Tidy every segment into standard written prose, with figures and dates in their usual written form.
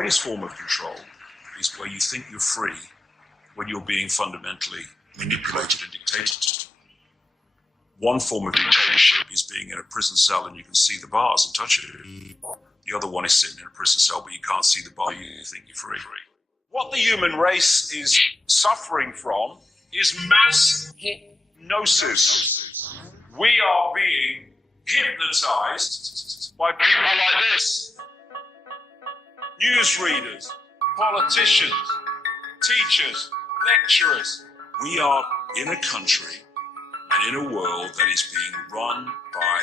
greatest form of control is where you think you're free when you're being fundamentally manipulated and dictated to. One form of dictatorship is being in a prison cell and you can see the bars and touch it. The other one is sitting in a prison cell but you can't see the bar, you think you're free. What the human race is suffering from is mass hypnosis. We are being hypnotized by people like this. Newsreaders, politicians, teachers, lecturers. We are in a country and in a world that is being run by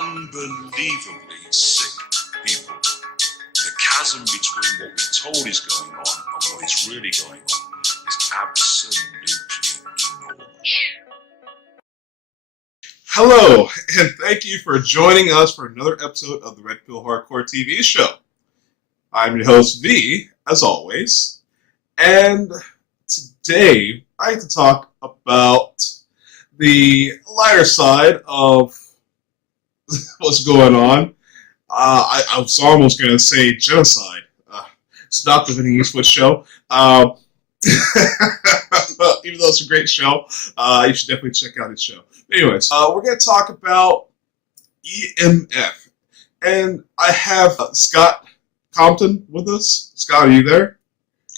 unbelievably sick people. The chasm between what we're told is going on and what is really going on is absolutely enormous. Hello, and thank you for joining us for another episode of the Red Pill Hardcore TV show. I'm your host, V, as always, and today I have to talk about the lighter side of what's going on. I was almost going to say genocide. It's not the Vinny Eastwood show. Even though it's a great show, you should definitely check out his show. Anyways, we're going to talk about EMF. And I have Scott Compton with us. Scott, are you there?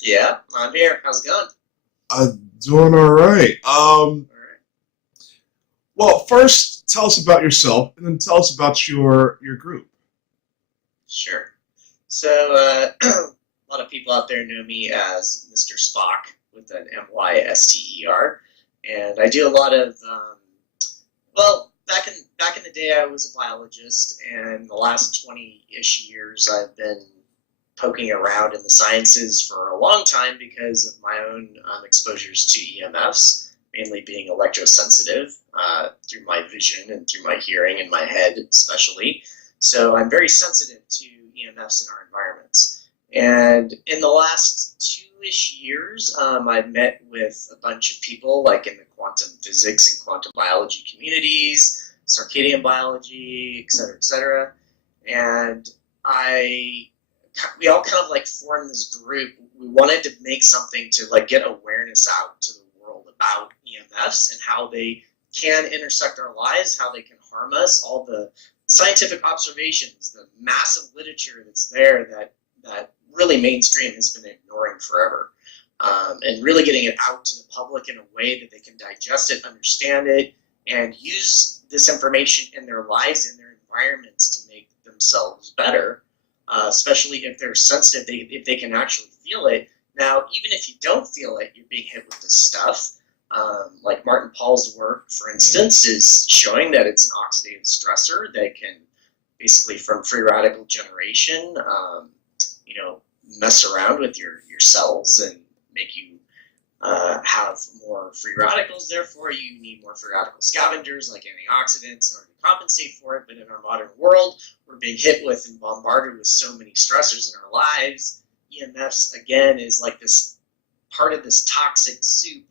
Yeah, I'm here. How's it going? Doing all right. Well, first, tell us about yourself, and then tell us about your group. Sure. So, a lot of people out there know me as Mr. Spock with an M-Y-S-T-E-R, and I do a lot of, back in the day I was a biologist, and the last 20-ish years I've been poking around in the sciences for a long time because of my own exposures to EMFs, mainly being electrosensitive through my vision and through my hearing and my head especially. So I'm very sensitive to EMFs in our environments. And in the last 2-ish years, I've met with a bunch of people like in the quantum physics and quantum biology communities, circadian biology, et cetera, and we all kind of like formed this group. We wanted to make something to like get awareness out to the world about EMFs and how they can intersect our lives, how they can harm us, all the scientific observations, the massive literature that's there that really mainstream has been ignoring forever. And really getting it out to the public in a way that they can digest it, understand it, and use this information in their lives, in their environments to make themselves better. Especially if they're sensitive, if they can actually feel it. Now, even if you don't feel it, you're being hit with this stuff. Like Martin Paul's work, for instance, is showing that it's an oxidative stressor that can basically, from free radical generation, mess around with your cells and make you have more free radicals. Therefore, you need more free radical scavengers like antioxidants in order to compensate for it. But in our modern world, we're being hit with and bombarded with so many stressors in our lives. EMFs, again, is like this part of this toxic soup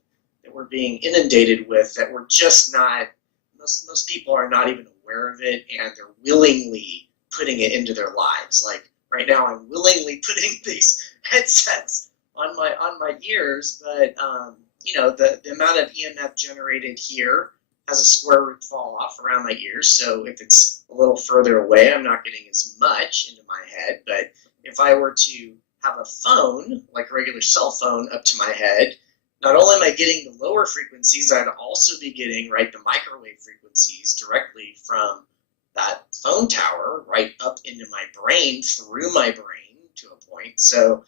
that we're being inundated with that we're just not, most people are not even aware of it, and they're willingly putting it into their lives. Like right now, I'm willingly putting these headsets on my ears, but the amount of EMF generated here has a square root fall off around my ears, so if it's a little further away, I'm not getting as much into my head. But if I were to have a phone, like a regular cell phone, up to my head, not only am I getting the lower frequencies, I'd also be getting the microwave frequencies directly from that phone tower right up into my brain, through my brain to a point. So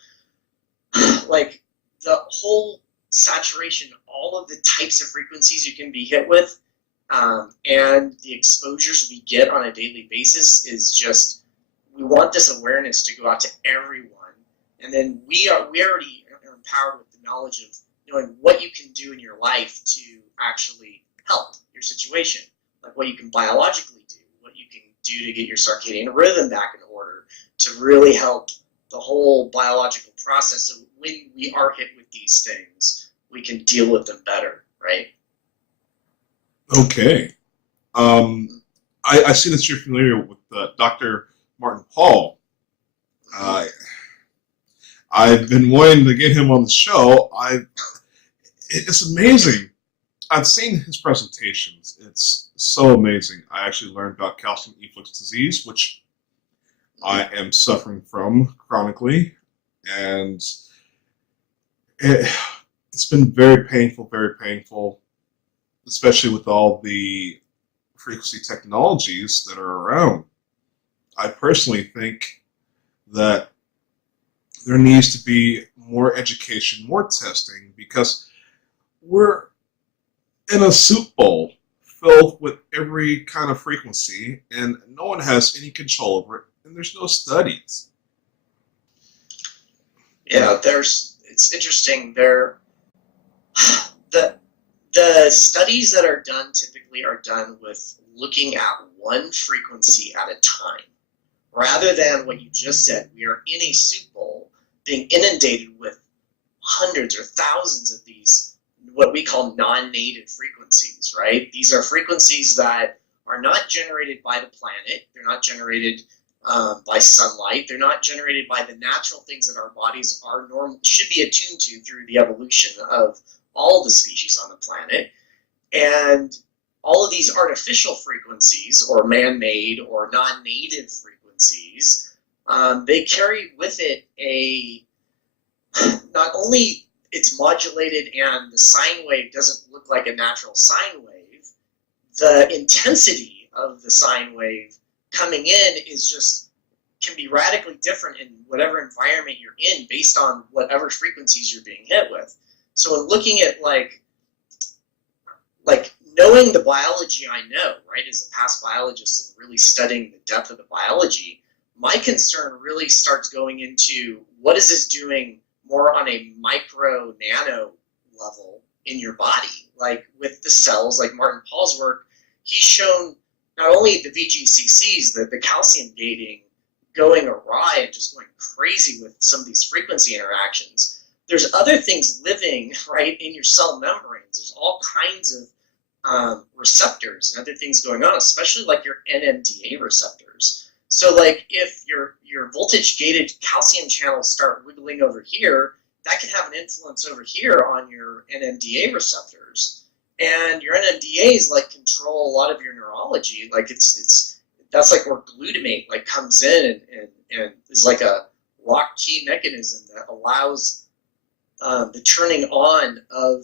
like the whole saturation, all of the types of frequencies you can be hit with, and the exposures we get on a daily basis is just, we want this awareness to go out to everyone. And then we already are empowered with the knowledge of knowing what you can do in your life to actually help your situation, like what you can biologically do, what you can do to get your circadian rhythm back in order, to really help the whole biological process. So when we are hit with these things, we can deal with them better, right? Okay. I see that you're familiar with Dr. Martin Paul. I've been wanting to get him on the show. It's amazing. I've seen his presentations. It's so amazing. I actually learned about calcium efflux disease, which I am suffering from chronically, and it's been very painful, especially with all the frequency technologies that are around. I personally think that there needs to be more education, more testing, because we're in a soup bowl filled with every kind of frequency, and no one has any control over it, and there's no studies. Yeah, it's interesting. The studies that are done typically are done with looking at one frequency at a time, rather than what you just said. We are in a soup bowl being inundated with hundreds or thousands of these, what we call non-native frequencies, right? These are frequencies that are not generated by the planet. They're not generated by sunlight. They're not generated by the natural things that our bodies are should be attuned to through the evolution of all the species on the planet. And all of these artificial frequencies, or man-made or non-native frequencies, they carry with it not only it's modulated and the sine wave doesn't look like a natural sine wave, the intensity of the sine wave coming in can be radically different in whatever environment you're in based on whatever frequencies you're being hit with. So in looking at like knowing the biology I know, right, as a past biologist and really studying the depth of the biology, my concern really starts going into what is this doing more on a micro nano level in your body, like with the cells, like Martin Paul's work. He's shown not only the VGCCs, the calcium gating going awry and just going crazy with some of these frequency interactions. There's other things living right in your cell membranes. There's all kinds of receptors and other things going on, especially like your NMDA receptors. So like if your voltage gated calcium channels start wiggling over here, that can have an influence over here on your NMDA receptors. And your NMDAs like control a lot of your neurology. Like that's like where glutamate like comes in and is like a lock key mechanism that allows the turning on of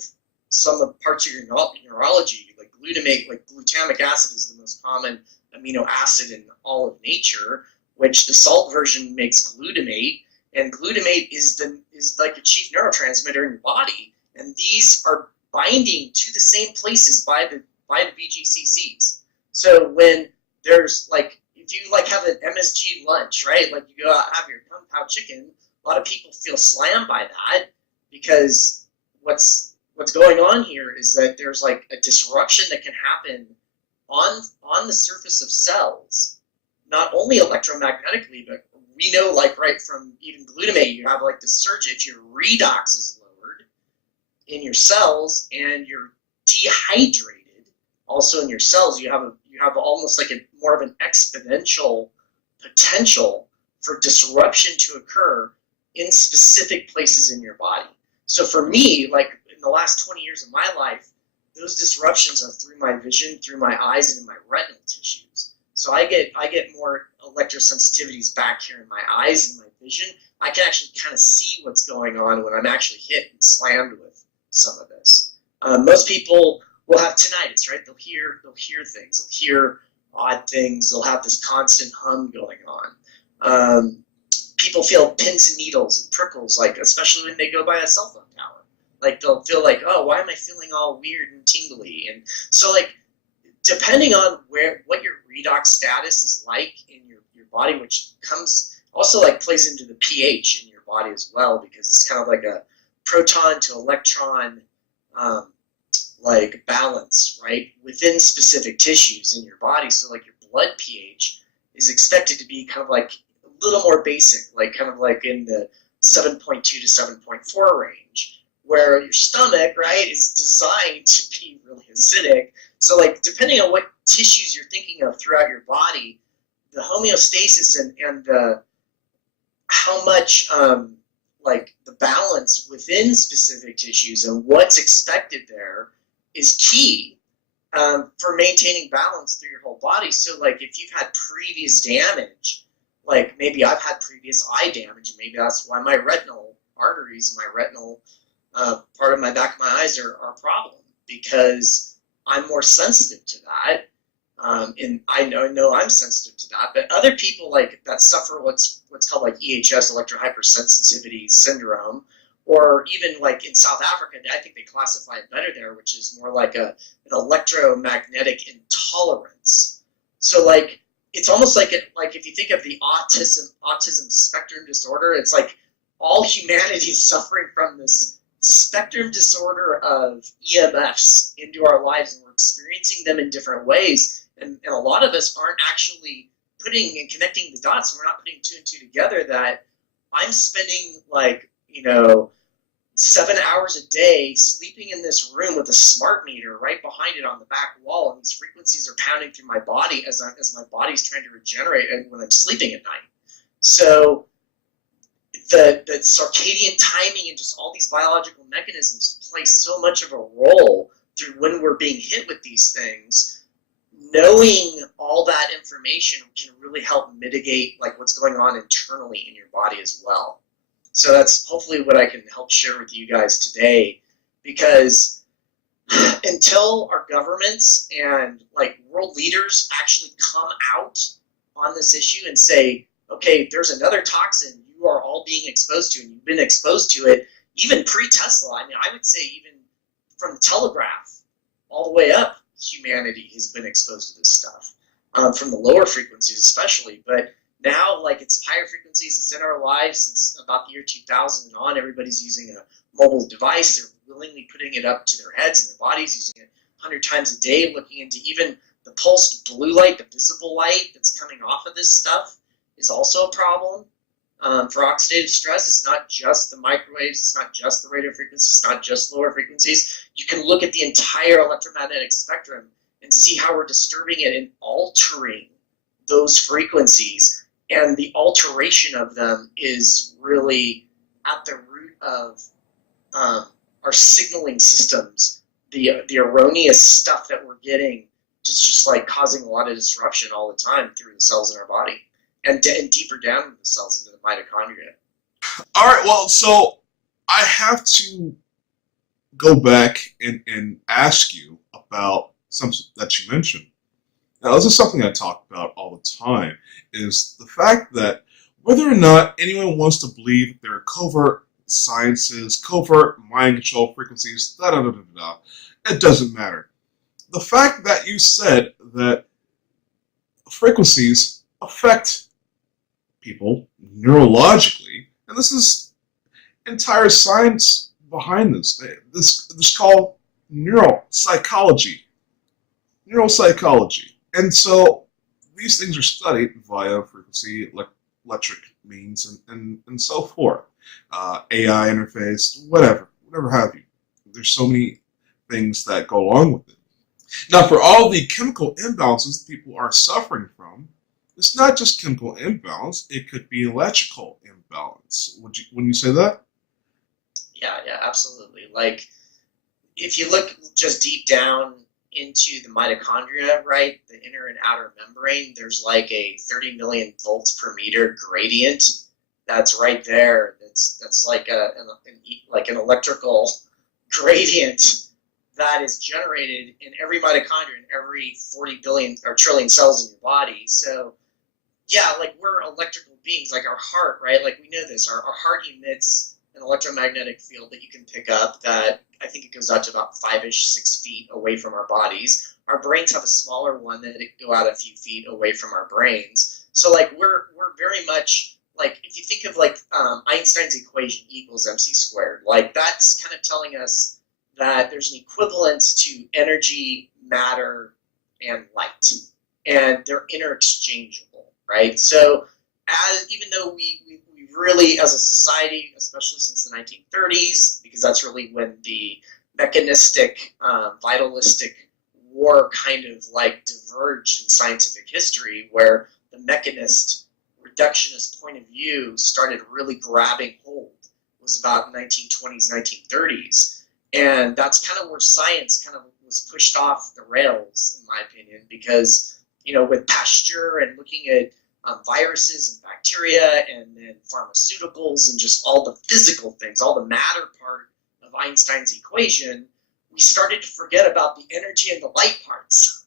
some of parts of your neurology. Like glutamate, like glutamic acid is the most common amino acid in all of nature, which the salt version makes glutamate, and glutamate is like a chief neurotransmitter in your body, and these are binding to the same places by the VGCCs. So when there's like, if you like have an MSG lunch, right, like you go out and have your kung pao chicken, a lot of people feel slammed by that because what's going on here is that there's like a disruption that can happen on the surface of cells, not only electromagnetically, but we know like right from even glutamate, you have like the surge, your redox is lowered in your cells and you're dehydrated also in your cells. You have almost like more of an exponential potential for disruption to occur in specific places in your body. So for me, like in the last 20 years of my life, those disruptions are through my vision, through my eyes, and in my retinal tissues. So I get more electrosensitivities back here in my eyes and my vision. I can actually kind of see what's going on when I'm actually hit and slammed with some of this. Most people will have tinnitus, right? They'll hear things. They'll hear odd things. They'll have this constant hum going on. People feel pins and needles and prickles, like especially when they go by a cell phone tower. Like they'll feel like, oh, why am I feeling all weird and tingly? And so like depending on what your redox status is like in your body, which comes also like plays into the pH in your body as well, because it's kind of like a proton to electron like balance, right, within specific tissues in your body. So like your blood pH is expected to be kind of like a little more basic, like kind of like in the 7.2 to 7.4 range, where your stomach, right, is designed to be really acidic. So like depending on what tissues you're thinking of throughout your body, the homeostasis and how much like the balance within specific tissues and what's expected there is key for maintaining balance through your whole body. So like if you've had previous damage, like maybe I've had previous eye damage, and maybe that's why my retinal arteries, my retinal part of my back of my eyes are a problem, because I'm more sensitive to that. And I know I'm sensitive to that, but other people like that suffer what's called like EHS, electrohypersensitivity syndrome, or even like in South Africa, I think they classify it better there, which is more like an electromagnetic intolerance. So like it's almost like if you think of the autism spectrum disorder, it's like all humanity is suffering from this spectrum disorder of EMFs into our lives, and we're experiencing them in different ways. And a lot of us aren't actually putting and connecting the dots, and we're not putting two and two together, that I'm spending 7 hours a day sleeping in this room with a smart meter right behind it on the back wall, and these frequencies are pounding through my body as my body's trying to regenerate when I'm sleeping at night. So the circadian timing and just all these biological mechanisms play so much of a role through when we're being hit with these things. Knowing all that information can really help mitigate like what's going on internally in your body as well. So that's hopefully what I can help share with you guys today, because until our governments and like world leaders actually come out on this issue and say, okay, there's another toxin you are all being exposed to, and you've been exposed to it even pre-Tesla. I mean, I would say even from the telegraph all the way up, humanity has been exposed to this stuff, from the lower frequencies especially. But now, like, it's higher frequencies, it's in our lives since about the year 2000 and on. Everybody's using a mobile device. They're willingly putting it up to their heads and their bodies, using it 100 times a day, looking into even the pulsed blue light, the visible light that's coming off of this stuff is also a problem. For oxidative stress, it's not just the microwaves, it's not just the radio frequencies, it's not just lower frequencies. You can look at the entire electromagnetic spectrum and see how we're disturbing it and altering those frequencies. And the alteration of them is really at the root of our signaling systems. The erroneous stuff that we're getting just like causing a lot of disruption all the time through the cells in our body. And deeper down in the cells, into the mitochondria. All right, well, so I have to go back and ask you about something that you mentioned. Now, this is something I talk about all the time, is the fact that whether or not anyone wants to believe there are covert sciences, covert mind control frequencies, it doesn't matter. The fact that you said that frequencies affect people neurologically, and this is entire science behind this. This is called neuropsychology. And so these things are studied via frequency, electric means, and so forth. AI interface, whatever have you. There's so many things that go along with it. Now, for all the chemical imbalances people are suffering from, it's not just chemical imbalance, it could be electrical imbalance. Wouldn't you say that? Yeah, absolutely. Like, if you look just deep down into the mitochondria, right, the inner and outer membrane, there's like a 30 million volts per meter gradient that's right there. That's like an electrical gradient that is generated in every mitochondria in every 40 billion or trillion cells in your body. So yeah, like we're electrical beings, like our heart, right? Like we know this, our heart emits an electromagnetic field that you can pick up that I think it goes out to about 5-ish, 6 feet away from our bodies. Our brains have a smaller one that go out a few feet away from our brains. So like we're very much like, if you think of like Einstein's equation equals mc squared, like that's kind of telling us that there's an equivalence to energy, matter, and light, and they're interchangeable. Right, so even though we really, as a society, especially since the 1930s, because that's really when the mechanistic, vitalistic war kind of like diverged in scientific history, where the mechanist, reductionist point of view started really grabbing hold was about 1920s, 1930s. And that's kind of where science kind of was pushed off the rails, in my opinion, because, with Pasteur and looking at viruses and bacteria and then pharmaceuticals and just all the physical things, all the matter part of Einstein's equation, we started to forget about the energy and the light parts,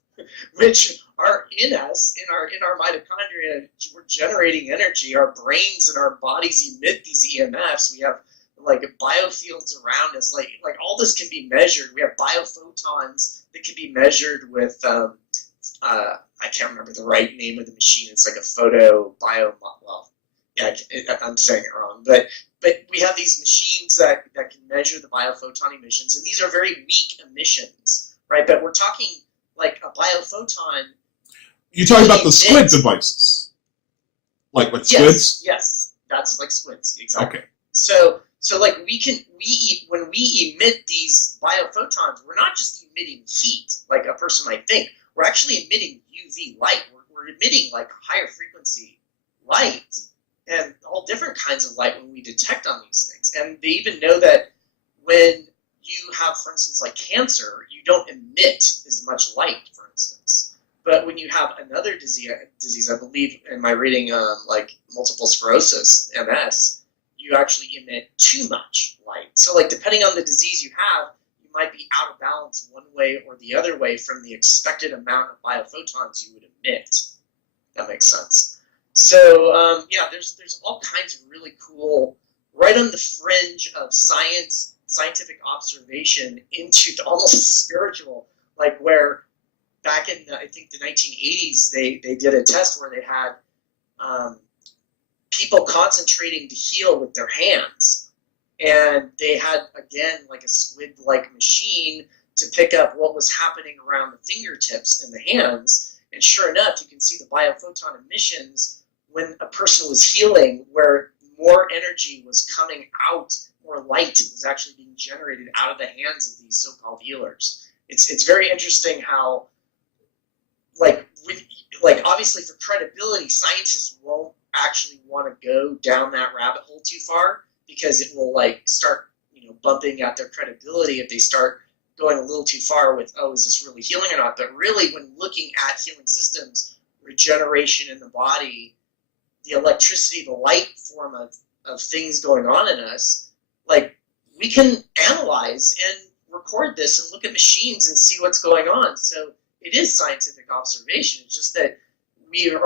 which are in us, in our mitochondria. We're generating energy. Our brains and our bodies emit these EMFs. We have like biofields around us. Like all this can be measured. We have biophotons that can be measured with I can't remember the right name of the machine. It's like a I'm saying it wrong, but we have these machines that can measure the biophoton emissions, and these are very weak emissions, right? But we're talking like a biophoton. You're talking about the squid devices, like squids. Yes, that's like squids, exactly. Okay. So like when we emit these biophotons, we're not just emitting heat like a person might think. We're actually emitting UV light. We're emitting like higher frequency light and all different kinds of light when we detect on these things. And they even know that when you have, for instance, like cancer, you don't emit as much light, for instance. But when you have another disease, I believe in my reading, like multiple sclerosis, MS, you actually emit too much light. So like depending on the disease you have, you might be out of balance one way or the other way from the expected amount of biophotons you would emit. That makes sense. So there's all kinds of really cool, right on the fringe of scientific observation into almost spiritual, like where back in I think the 1980s they did a test where they had people concentrating to heal with their hands, and they had again like a squid-like machine to pick up what was happening around the fingertips and the hands, and sure enough you can see the biophoton emissions when a person was healing, where more energy was coming out, more light was actually being generated out of the hands of these so-called healers. It's very interesting how, like obviously for credibility, scientists won't actually want to go down that rabbit hole too far, because it will like start bumping at their credibility if they start going a little too far with, oh, is this really healing or not? But really, when looking at healing systems, regeneration in the body, the electricity, the light form of things going on in us, like we can analyze and record this and look at machines and see what's going on. So it is scientific observation. It's just that we have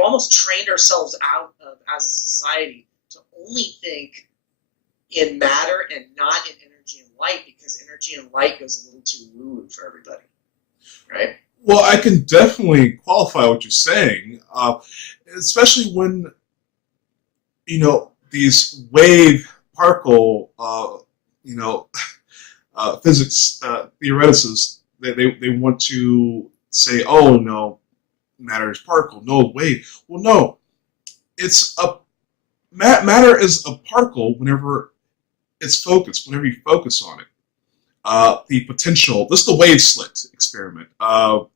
almost trained ourselves out of, as a society, to only think in matter and not in energy and light, because energy and light goes a little too woo for everybody, right? Well, I can definitely qualify what you're saying, especially when these wave particle physics theoreticists, they want to say, oh no, matter is particle, no wave. Well, no, it's matter is a particle whenever it's focused, whenever you focus on it. The potential, this is the wave slit experiment. Double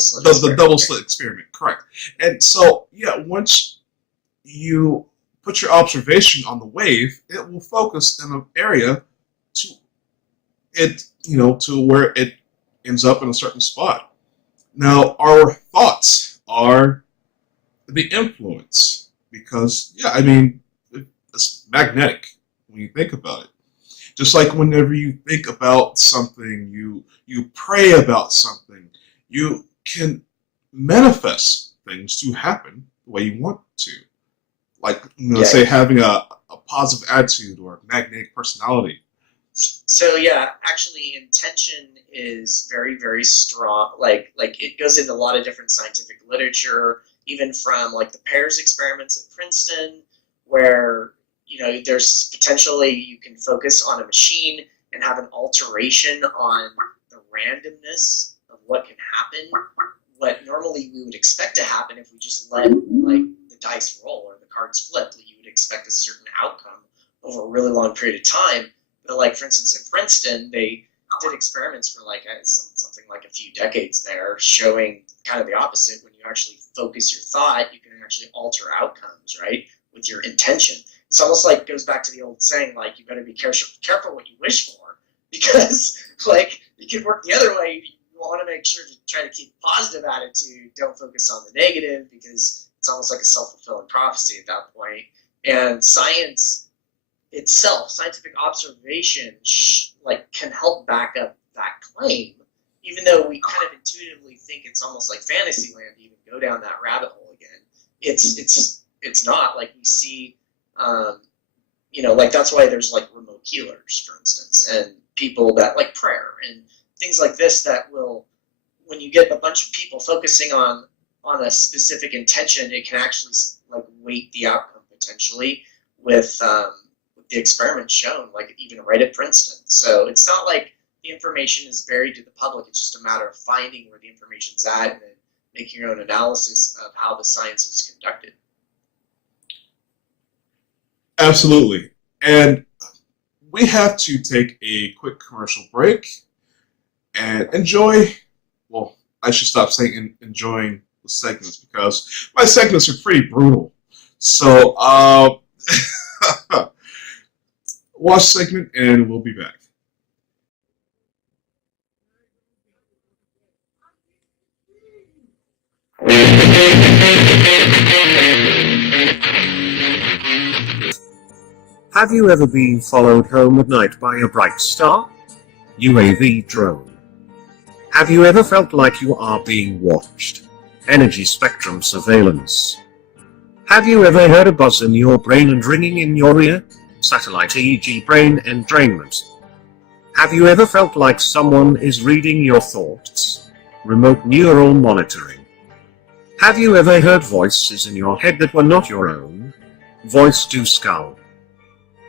slit. The double slit experiment, correct. And so, once you put your observation on the wave, it will focus in an area to where it ends up in a certain spot. Now, our thoughts are the influence, because, it's magnetic when you think about it. Just like whenever you think about something, you pray about something, you can manifest things to happen the way you want to. Like, say having a positive attitude or a magnetic personality. So actually intention is very, very strong. Like it goes into a lot of different scientific literature, even from like the pairs experiments at Princeton, where there's potentially you can focus on a machine and have an alteration on the randomness of what can happen, what normally we would expect to happen if we just let like the dice roll or the cards flip. That you would expect a certain outcome over a really long period of time. But like, for instance, in Princeton, they did experiments for like something like a few decades there, showing kind of the opposite. When you actually focus your thought, you can actually alter outcomes, right, with your intention. it's almost like goes back to the old saying, like, you better be careful what you wish for, because like it could work the other way. You want to make sure to try to keep a positive attitude. Don't focus on the negative, because it's almost like a self-fulfilling prophecy at that point. And science itself, scientific observation, like, can help back up that claim, even though we kind of intuitively think it's almost like fantasy land to even go down that rabbit hole again. It's not. Like, we see, you know, like, that's why there's like remote healers, for instance, and people that like prayer and things like this that will, when you get a bunch of people focusing on a specific intention, it can actually like weight the outcome potentially with the experiments shown, like even right at Princeton. So it's not like the information is buried to the public. It's just a matter of finding where the information's at and then making your own analysis of how the science was conducted. Absolutely. And we have to take a quick commercial break and enjoy, well, I should stop saying enjoying the segments, because my segments are pretty brutal. So, watch the segment and we'll be back. Have you ever been followed home at night by a bright star? UAV drone. Have you ever felt like you are being watched? Energy spectrum surveillance. Have you ever heard a buzz in your brain and ringing in your ear? Satellite EEG brain entrainment. Have you ever felt like someone is reading your thoughts? Remote neural monitoring. Have you ever heard voices in your head that were not your own? Voice to skull.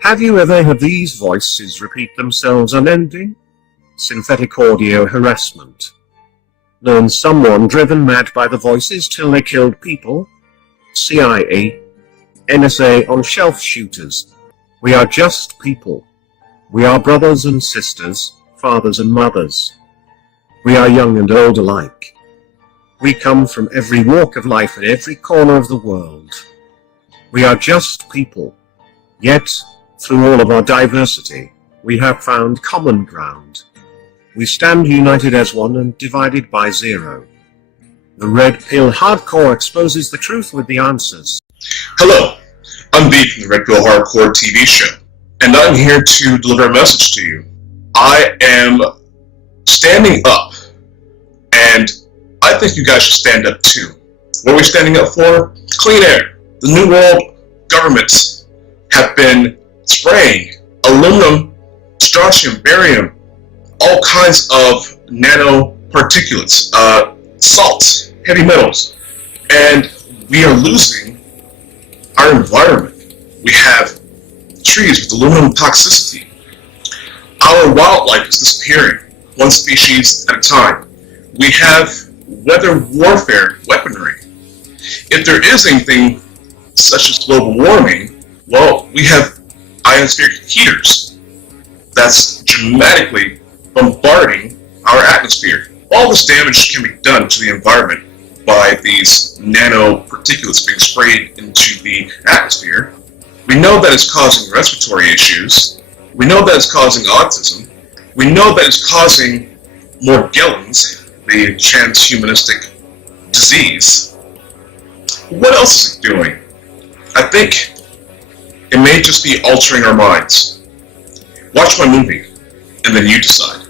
Have you ever heard these voices repeat themselves unending? Synthetic audio harassment. Known someone driven mad by the voices till they killed people? CIA, NSA on shelf shooters. We are just people. We are brothers and sisters, fathers and mothers. We are young and old alike. We come from every walk of life and every corner of the world. We are just people. Yet, through all of our diversity, we have found common ground. We stand united as one and divided by zero. The Red Pill Hardcore exposes the truth with the answers. Hello, I'm V from the Red Pill Hardcore TV show, and I'm here to deliver a message to you. I am standing up, and I think you guys should stand up too. What are we standing up for? Clean air. The New World governments have been spraying aluminum, strontium, barium, all kinds of nanoparticulates, salts, heavy metals, and we are losing our environment. We have trees with aluminum toxicity. Our wildlife is disappearing, one species at a time. We have weather warfare weaponry. If there is anything such as global warming, well, we have ionospheric heaters that's dramatically bombarding our atmosphere. All this damage can be done to the environment by these nanoparticulates being sprayed into the atmosphere. We know that it's causing respiratory issues. We know that it's causing autism. We know that it's causing Morgellons, the transhumanistic disease. What else is it doing? I think it may just be altering our minds. Watch my movie, and then you decide.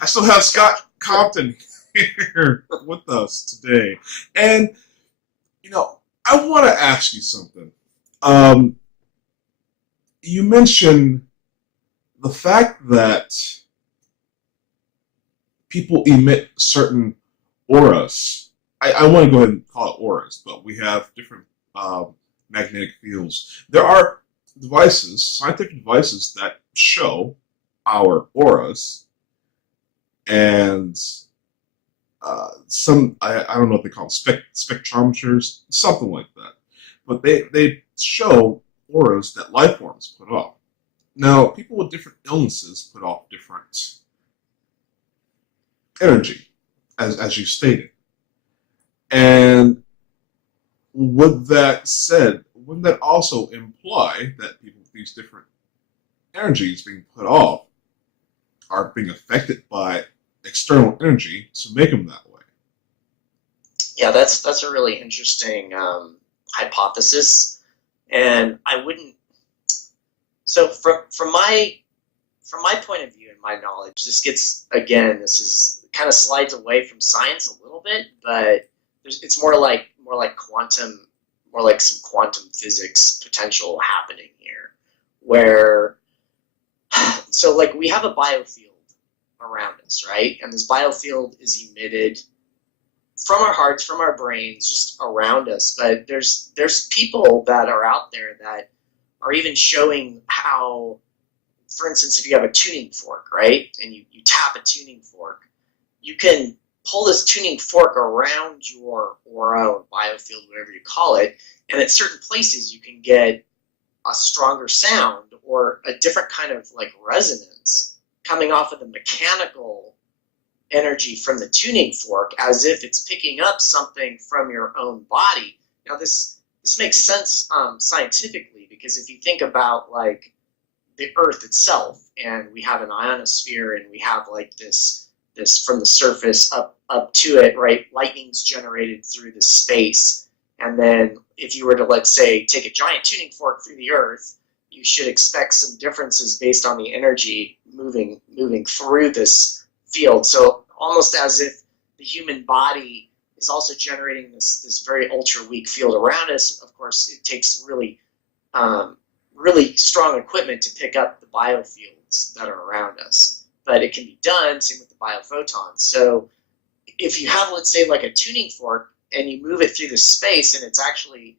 I still have Scott Compton here with us today. And, you know, I want to ask you something. You mentioned the fact that people emit certain auras. I want to go ahead and call it auras, but we have different magnetic fields. There are devices, scientific devices, that show our auras, and some, I don't know what they call them, spectrometers, something like that. But they show auras that life forms put off. Now, people with different illnesses put off different energy, as you stated. And with that said, wouldn't that also imply that people with these different energies being put off are being affected by external energy to make them that way? Yeah, that's a really interesting hypothesis, and I wouldn't. So from my point of view and my knowledge, this is kind of slides away from science a little bit, but it's more like quantum, more like some quantum physics potential happening here, where so like we have a biofield around us, right? And this biofield is emitted from our hearts, from our brains, just around us. But there's people that are out there that are even showing how, for instance, if you have a tuning fork, right, and you tap a tuning fork, you can pull this tuning fork around your aura or biofield, whatever you call it, and at certain places you can get a stronger sound or a different kind of like resonance coming off of the mechanical energy from the tuning fork, as if it's picking up something from your own body. Now this makes sense scientifically, because if you think about like the Earth itself, and we have an ionosphere, and we have like this from the surface up to it, right? Lightning's generated through the space, and then if you were to, let's say, take a giant tuning fork through the Earth, you should expect some differences based on the energy moving through this field. So almost as if the human body is also generating this very ultra weak field around us. Of course, it takes really strong equipment to pick up the biofields that are around us, but it can be done. Same with the biophotons. So if you have, let's say, like a tuning fork, and you move it through the space, and it's actually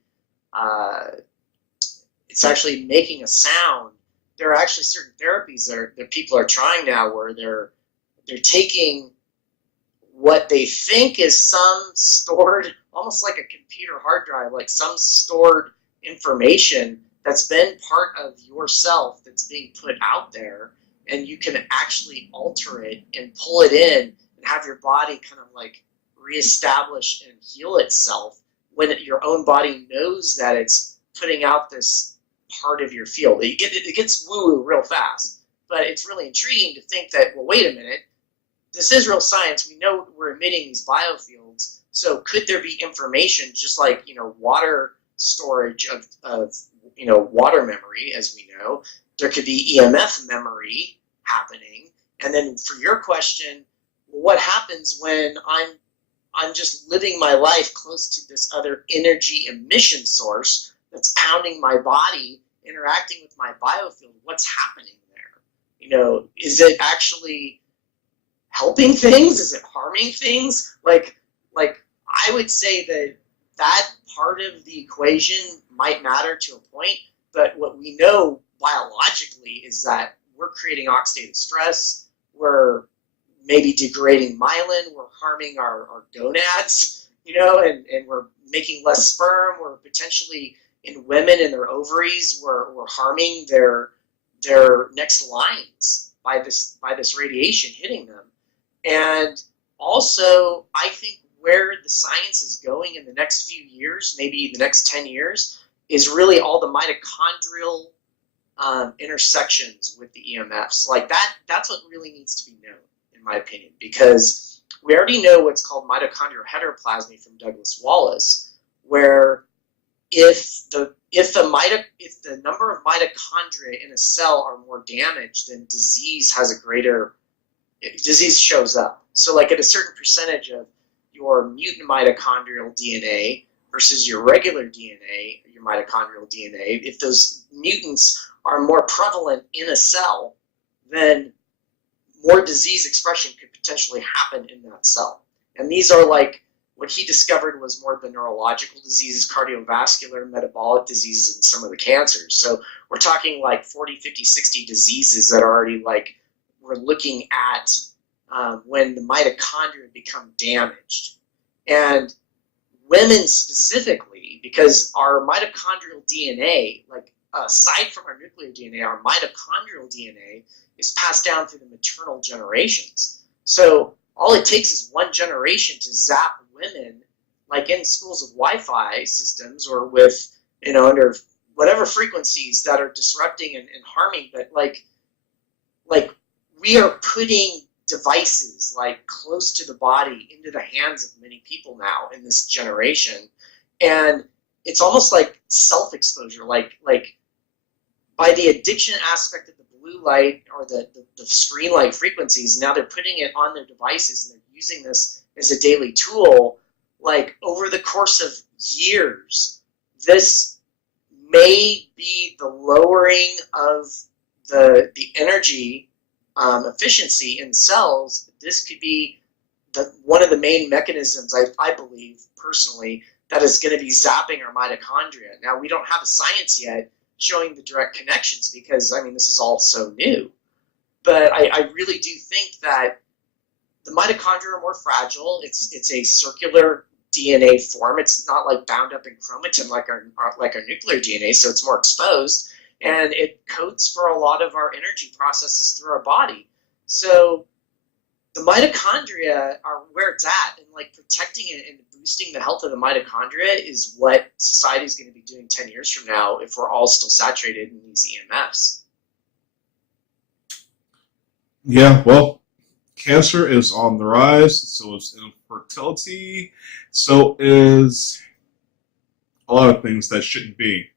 making a sound. There are actually certain therapies that people are trying now, where they're taking what they think is some stored, almost like a computer hard drive, like some stored information that's been part of yourself that's being put out there, and you can actually alter it and pull it in and have your body kind of like reestablish and heal itself when your own body knows that it's putting out this part of your field. It gets woo-woo real fast, but it's really intriguing to think that, well, wait a minute, this is real science. We know we're emitting these biofields, so could there be information, just like, water storage of water memory, as we know, there could be EMF memory happening. And then for your question, what happens when I'm just living my life close to this other energy emission source that's pounding my body, interacting with my biofield? What's happening there? Is it actually helping things? Is it harming things? Like I would say that part of the equation might matter to a point, but what we know biologically is that we're creating oxidative stress, we're maybe degrading myelin, we're harming our gonads, and we're making less sperm, we're potentially, in women in their ovaries, we're harming their next lines by this radiation hitting them. And also, I think where the science is going in the next few years, maybe the next 10 years, is really all the mitochondrial intersections with the EMFs. Like that's what really needs to be known, in my opinion, because we already know what's called mitochondrial heteroplasmy from Douglas Wallace, where if the number of mitochondria in a cell are more damaged, then disease shows up. So like at a certain percentage of your mutant mitochondrial DNA, versus your regular DNA, your mitochondrial DNA, if those mutants are more prevalent in a cell, then more disease expression could potentially happen in that cell. And these are like, what he discovered was more the neurological diseases, cardiovascular, metabolic diseases, and some of the cancers. So we're talking like 40, 50, 60 diseases that are already like, we're looking at when the mitochondria become damaged. And women specifically, because our mitochondrial DNA, like aside from our nuclear DNA, our mitochondrial DNA is passed down through the maternal generations. So all it takes is one generation to zap women, like in schools with Wi-Fi systems or with, under whatever frequencies that are disrupting and harming, but like we are putting devices like close to the body into the hands of many people now in this generation. And it's almost like self-exposure, like by the addiction aspect of the blue light or the screen light frequencies, now they're putting it on their devices and they're using this as a daily tool. Like over the course of years, this may be the lowering of the energy efficiency in cells. This could be one of the main mechanisms, I believe personally, that is going to be zapping our mitochondria. Now, we don't have the science yet showing the direct connections because, this is all so new. But I really do think that the mitochondria are more fragile. It's a circular DNA form. It's not like bound up in chromatin like our nuclear DNA, so it's more exposed. And it codes for a lot of our energy processes through our body. So the mitochondria are where it's at, and like protecting it and boosting the health of the mitochondria is what society is going to be doing 10 years from now if we're all still saturated in these EMFs. Yeah, well, cancer is on the rise, so is infertility, so is a lot of things that shouldn't be.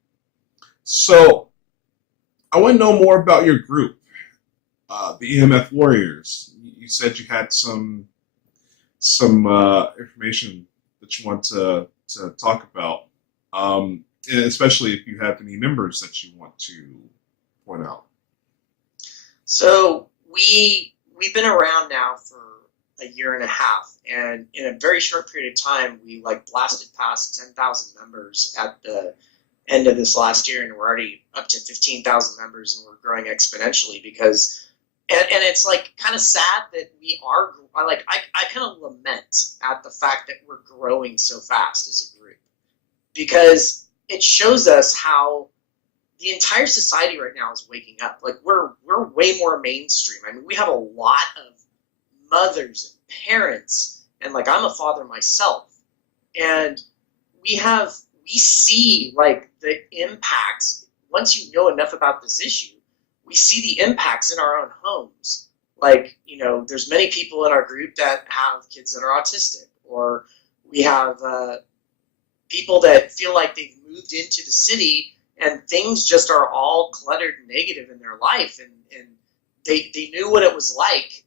So I want to know more about your group, the EMF Warriors. You said you had some information that you want to talk about, and especially if you have any members that you want to point out. So we've been around now for a year and a half, and in a very short period of time, we like blasted past 10,000 members at the end of this last year, and we're already up to 15,000 members, and we're growing exponentially because, and it's like kind of sad that we are, I kind of lament at the fact that we're growing so fast as a group, because it shows us how the entire society right now is waking up. Like we're way more mainstream. We have a lot of mothers and parents, and like I'm a father myself, and we see like the impacts. Once you know enough about this issue, we see the impacts in our own homes. Like, there's many people in our group that have kids that are autistic, or we have people that feel like they've moved into the city and things just are all cluttered and negative in their life, and they knew what it was like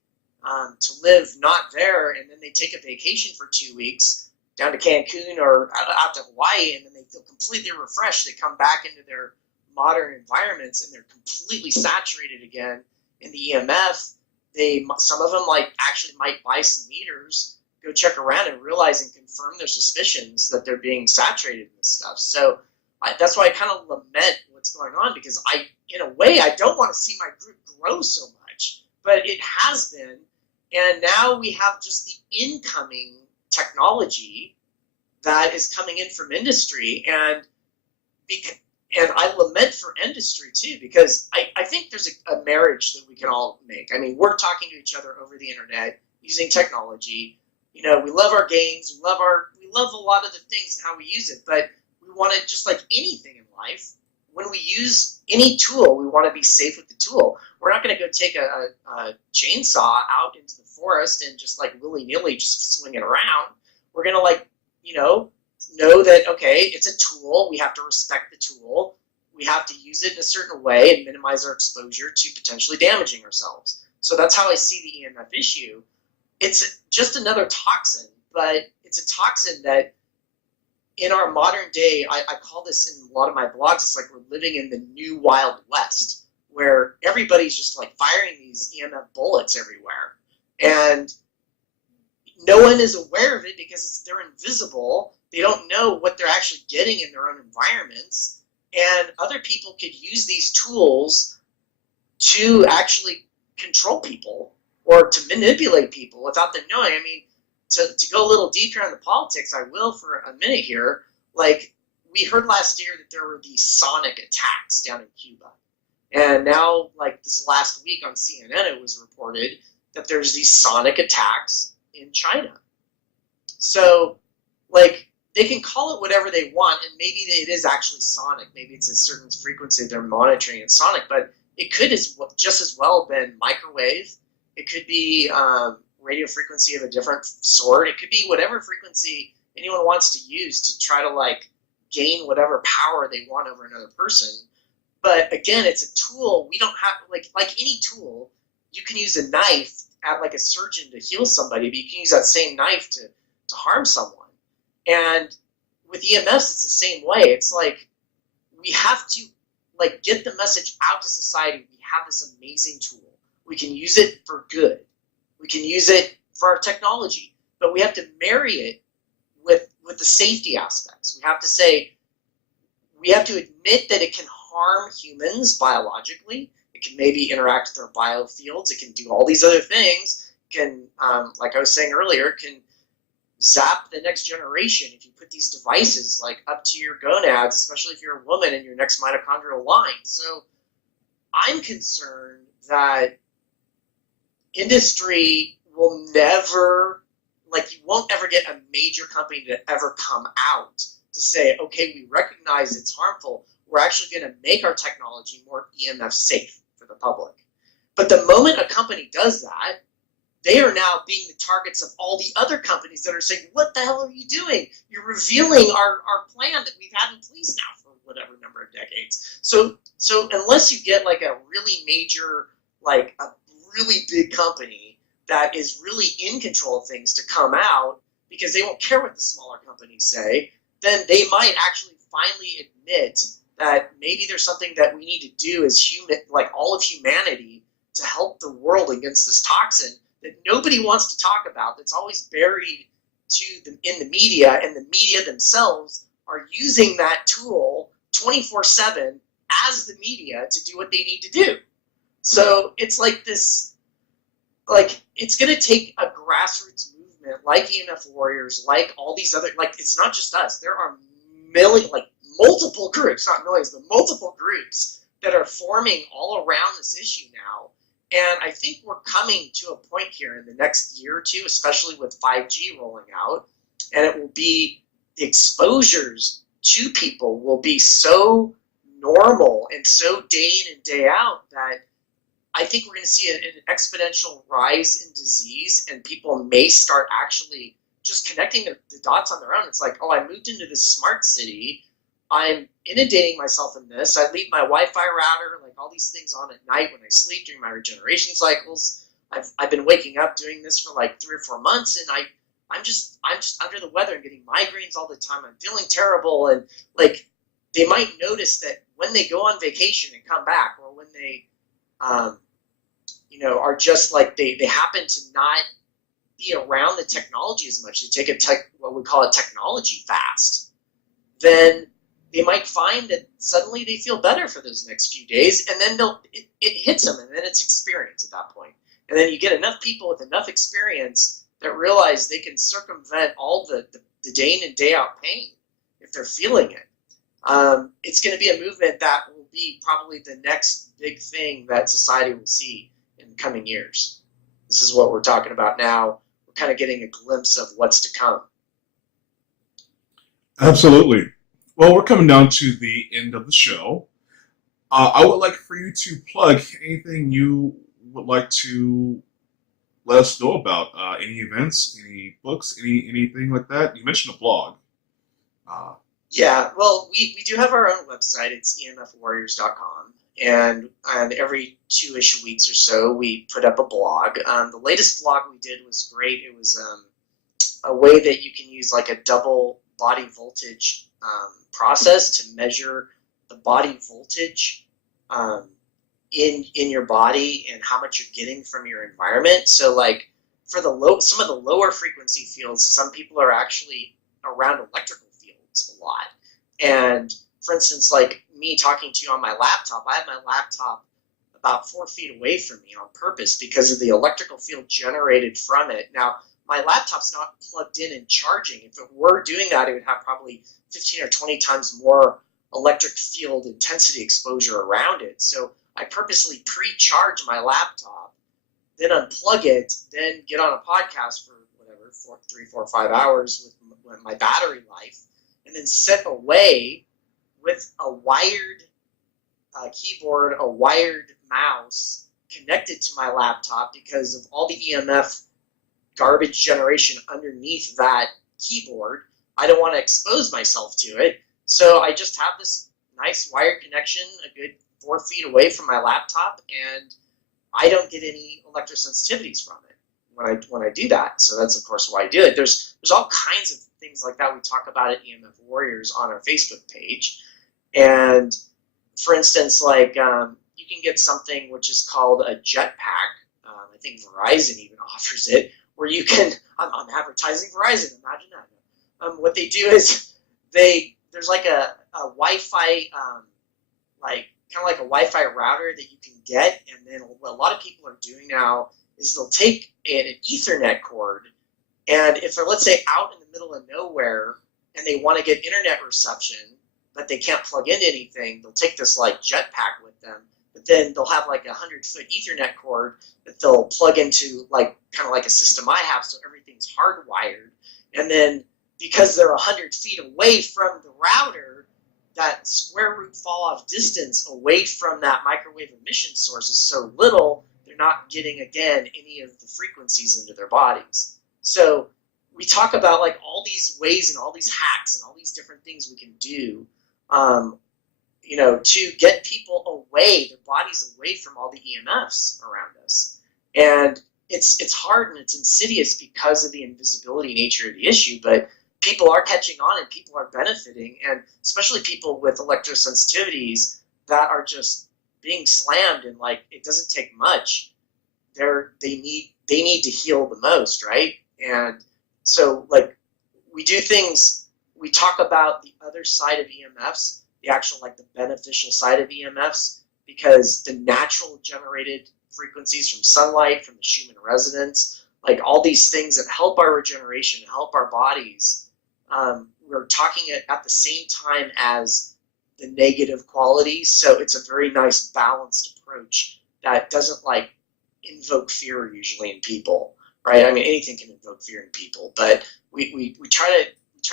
to live not there, and then they take a vacation for 2 weeks down to Cancun or out to Hawaii, and then they feel completely refreshed. They come back into their modern environments and they're completely saturated again in the EMF. Some of them actually might buy some meters, go check around and realize and confirm their suspicions that they're being saturated in this stuff. So that's why I kind of lament what's going on, because in a way, I don't want to see my group grow so much, but it has been. And now we have just the incoming technology that is coming in from industry, and I lament for industry too, because I think there's a marriage that we can all make. We're talking to each other over the internet using technology. We love our games, we love a lot of the things and how we use it, but we want to, just like anything in life, when we use any tool, we want to be safe with the tool. We're not going to go take a chainsaw out into the forest and just willy-nilly just swing it around. We're going to know that, okay, it's a tool. We have to respect the tool. We have to use it in a certain way and minimize our exposure to potentially damaging ourselves. So that's how I see the EMF issue. It's just another toxin, but it's a toxin that in our modern day, I call this in a lot of my blogs, it's like we're living in the new Wild West, where everybody's just like firing these EMF bullets everywhere. And no one is aware of it because they're invisible. They don't know what they're actually getting in their own environments. And other people could use these tools to actually control people or to manipulate people without them knowing. I mean, to go a little deeper on the politics, I will for a minute here. Like, we heard last year that there were these sonic attacks down in Cuba. And now, like this last week on CNN, it was reported that there's these sonic attacks in China. So, like, they can call it whatever they want, and maybe it is actually sonic. Maybe it's a certain frequency they're monitoring in sonic, but it could just as well have been microwave. It could be radio frequency of a different sort. It could be whatever frequency anyone wants to use to try to, like, gain whatever power they want over another person. But again, it's a tool. We don't have, like any tool, you can use a knife at like a surgeon to heal somebody, but you can use that same knife to harm someone. And with EMFs, it's the same way. It's like we have to like get the message out to society. We have this amazing tool. We can use it for good. We can use it for our technology, but we have to marry it with the safety aspects. We have to say, we have to admit that it can harm humans biologically. It can maybe interact with our biofields. It can do all these other things. It can, like I was saying earlier, can zap the next generation if you put these devices like up to your gonads, especially if you're a woman in your next mitochondrial line. So I'm concerned that industry will never, like, you won't ever get a major company to ever come out to say, okay, we recognize it's harmful. We're actually going to make our technology more EMF safe for the public. But the moment a company does that, they are now being the targets of all the other companies that are saying, what the hell are you doing? You're revealing our plan that we've had in place now for whatever number of decades. So unless you get like a really major, like a really big company that is really in control of things to come out, because they won't care what the smaller companies say, then they might actually finally admit that maybe there's something that we need to do as human, like all of humanity, to help the world against this toxin that nobody wants to talk about, that's always buried in the media, and the media themselves are using that tool 24/7 as the media to do what they need to do. So it's like this, like, it's going to take a grassroots movement like EMF Warriors, like all these other, like, it's not just us. There are multiple groups, not millions, but multiple groups that are forming all around this issue now. And I think we're coming to a point here in the next year or two, especially with 5G rolling out, and it will be, the exposures to people will be so normal and so day in and day out that I think we're going to see an exponential rise in disease, and people may start actually just connecting the dots on their own. It's like, oh, I moved into this smart city. I'm inundating myself in this. I leave my Wi-Fi router, like all these things on at night when I sleep during my regeneration cycles. I've been waking up doing this for like 3 or 4 months, and I'm just under the weather and getting migraines all the time. I'm feeling terrible, and like they might notice that when they go on vacation and come back, or when they are just like they happen to not be around the technology as much. They take what we call a technology fast. Then they might find that suddenly they feel better for those next few days, and then it hits them, and then it's experience at that point. And then you get enough people with enough experience that realize they can circumvent all the day in and day out pain if they're feeling it. It's going to be a movement that will be probably the next big thing that society will see in the coming years. This is what we're talking about now. We're kind of getting a glimpse of what's to come. Absolutely. Well, we're coming down to the end of the show. I would like for you to plug anything you would like to let us know about. Any events, any books, anything like that. You mentioned a blog. Yeah, well, we do have our own website. It's emfwarriors.com. And every 2-ish weeks or so, we put up a blog. The latest blog we did was great. It was a way that you can use like a double body voltage process to measure the body voltage in your body and how much you're getting from your environment. So like for some of the lower frequency fields, some people are actually around electrical fields a lot. And for instance, like me talking to you on my laptop, I have my laptop about 4 feet away from me on purpose because of the electrical field generated from it. Now, my laptop's not plugged in and charging. If it were doing that, it would have probably 15 or 20 times more electric field intensity exposure around it. So I purposely pre-charge my laptop, then unplug it, then get on a podcast for whatever, 3, 4, 5 hours with my battery life, and then sit away with a wired keyboard, a wired mouse connected to my laptop because of all the EMF garbage generation underneath that keyboard. I don't want to expose myself to it. So I just have this nice wired connection a good 4 feet away from my laptop, and I don't get any electrosensitivities from it when I do that. So that's, of course, why I do it. There's all kinds of things like that we talk about at EMF Warriors on our Facebook page. And for instance, like you can get something which is called a jetpack. I think Verizon even offers it, where you can, I'm advertising Verizon, imagine that. What they do is there's like a Wi-Fi, like kind of like a Wi-Fi router that you can get, and then what a lot of people are doing now is they'll take an Ethernet cord, and if they're, let's say, out in the middle of nowhere and they want to get internet reception, but they can't plug into anything, they'll take this like jetpack with them, but then they'll have like a 100-foot Ethernet cord that they'll plug into like kind of like a system I have, so everything's hardwired, and then because they're 100 feet away from the router, that square root fall off distance away from that microwave emission source is so little, they're not getting, again, any of the frequencies into their bodies. So we talk about like all these ways and all these hacks and all these different things we can do, to get people away, their bodies away from all the EMFs around us. And it's hard and it's insidious because of the invisibility nature of the issue, but people are catching on and people are benefiting, and especially people with electrosensitivities that are just being slammed and like it doesn't take much. They need to heal the most, right? And so like we do things, we talk about the other side of EMFs, the actual like the beneficial side of EMFs, because the natural generated frequencies from sunlight, from the Schumann resonance, like all these things that help our regeneration, help our bodies, we're talking at the same time as the negative qualities. So it's a very nice balanced approach that doesn't like invoke fear usually in people, right? I mean, anything can invoke fear in people, but we try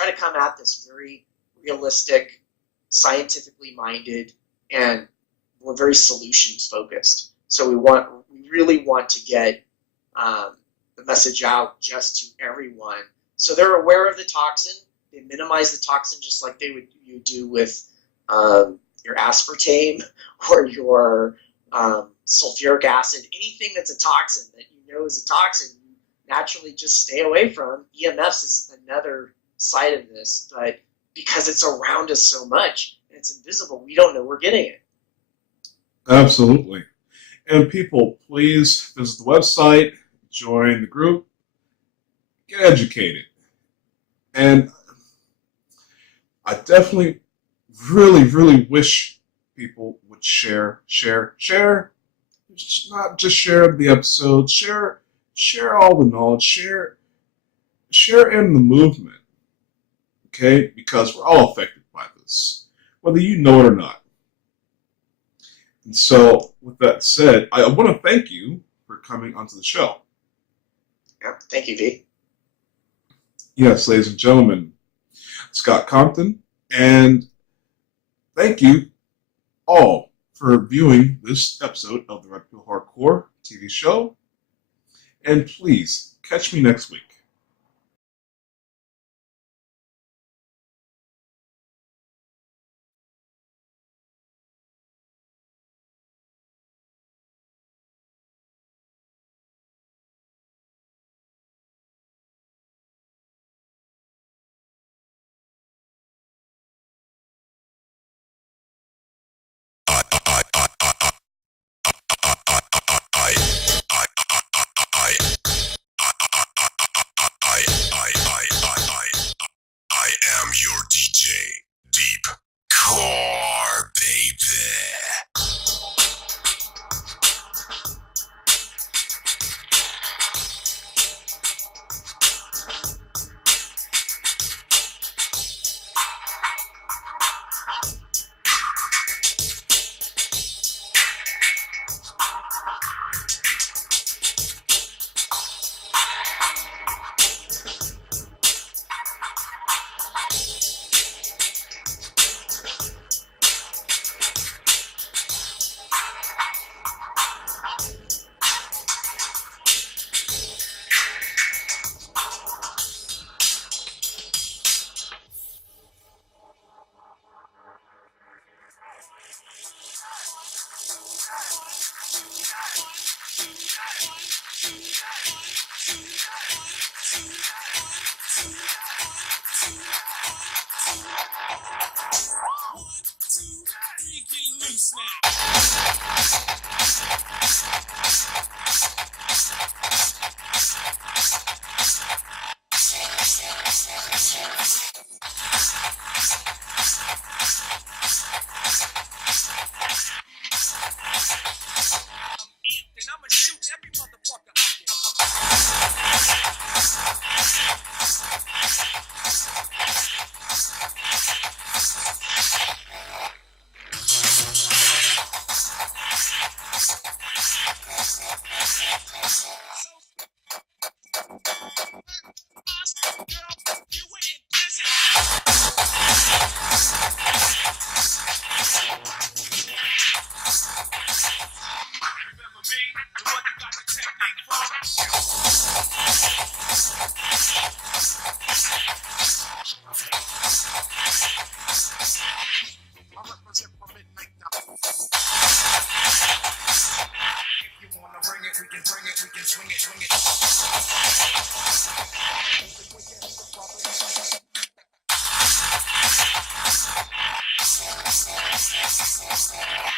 to come at this very realistic, scientifically minded, and we're very solutions focused. So we really want to get the message out just to everyone, so they're aware of the toxin. They minimize the toxin just like you do with your aspartame or your sulfuric acid. Anything that's a toxin that you know is a toxin, you naturally just stay away from. EMFs is another side of this, but because it's around us so much and it's invisible, we don't know we're getting it. Absolutely. And people, please visit the website, join the group, get educated. And I definitely really, really wish people would share. Not just share the episodes, share all the knowledge, share in the movement. Okay? Because we're all affected by this, whether you know it or not. And so, with that said, I want to thank you for coming onto the show. Yeah, thank you, V. Yes, ladies and gentlemen, Scott Compton, and thank you all for viewing this episode of the Red Pill Hardcore TV show. And please, catch me next week. I'ma shoot every motherfucker out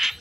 there.